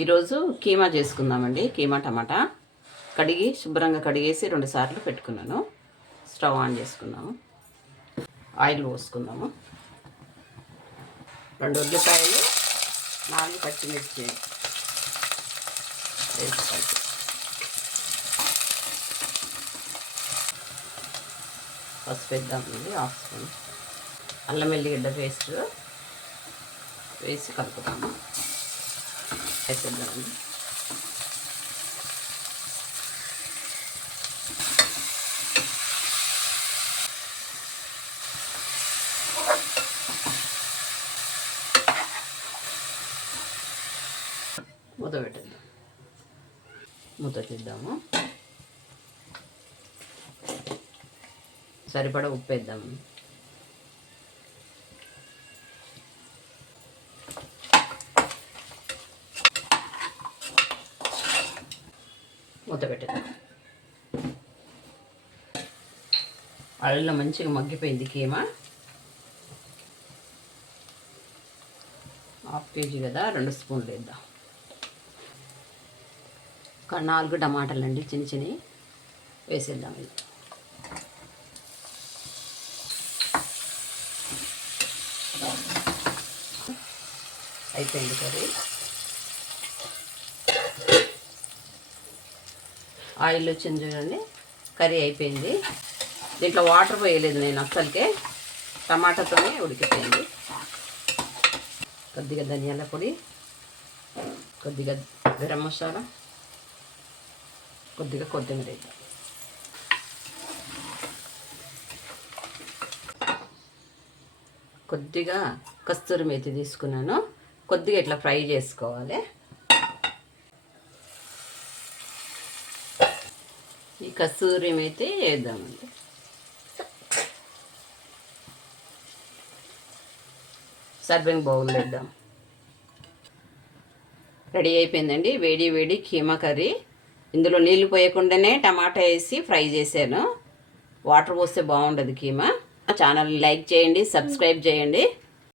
ఈరోజు కీమా చేసుకుందామండి. కీమా టమాటా శుభ్రంగా కడిగేసి 2 సార్లు పెట్టుకున్నాను. స్టవ్ ఆన్ చేసుకున్నాము. ఆయిల్ పోసుకుందాము. 2 ఉల్లిపాయలు, 4 పచ్చిమిర్చి వేసుకోవాలి. పసుపు వేద్దామండి, 1/2 స్పూన్. అల్లం వెల్లిగడ్డ పేస్ట్ వేసి కలుపుతాము. వేసేద్దామండి. మూత పెట్టేద్దాం. మూత తీద్దాము. సరిపడా ఉప్పు వేద్దాము. మూత పెట్టేద్దాం. ఆయిల్లో మంచిగా మగ్గిపోయింది కీమా. 1/2 కేజీ కదా, 2 స్పూన్లు వేద్దాం. ఒక 4 టమాటాలు అండి, చిన్న చిన్నవి వేసేద్దాం. ఇది అయిపోయింది కర్రీ. ఆయిల్ వచ్చింది చూడండి, కర్రీ అయిపోయింది. దీంట్లో వాటర్ పోయలేదు నేను అస్సలకే, టమాటాతోనే ఉడికిపోయింది. కొద్దిగా ధనియాల పొడి, కొద్దిగా గరం మసాలా, కొద్దిగా కొత్తిమీర వేద్దాం. కొద్దిగా కస్తూరి మేతి తీసుకున్నాను. కొద్దిగా ఇట్లా ఫ్రై చేసుకోవాలి. ఈ కస్తూరి మేతి వేద్దామండి. సర్వింగ్ బౌల్ వేద్దాం. రెడీ అయిపోయిందండి. వేడి వేడి కీమా కర్రీ. ఇందులో నీళ్లు పోయకుండానే టమాటా వేసి ఫ్రై చేశాను. వాటర్ పోస్తే బాగుండదు కీమా. ఛానల్ని లైక్ చేయండి, సబ్స్క్రైబ్ చేయండి.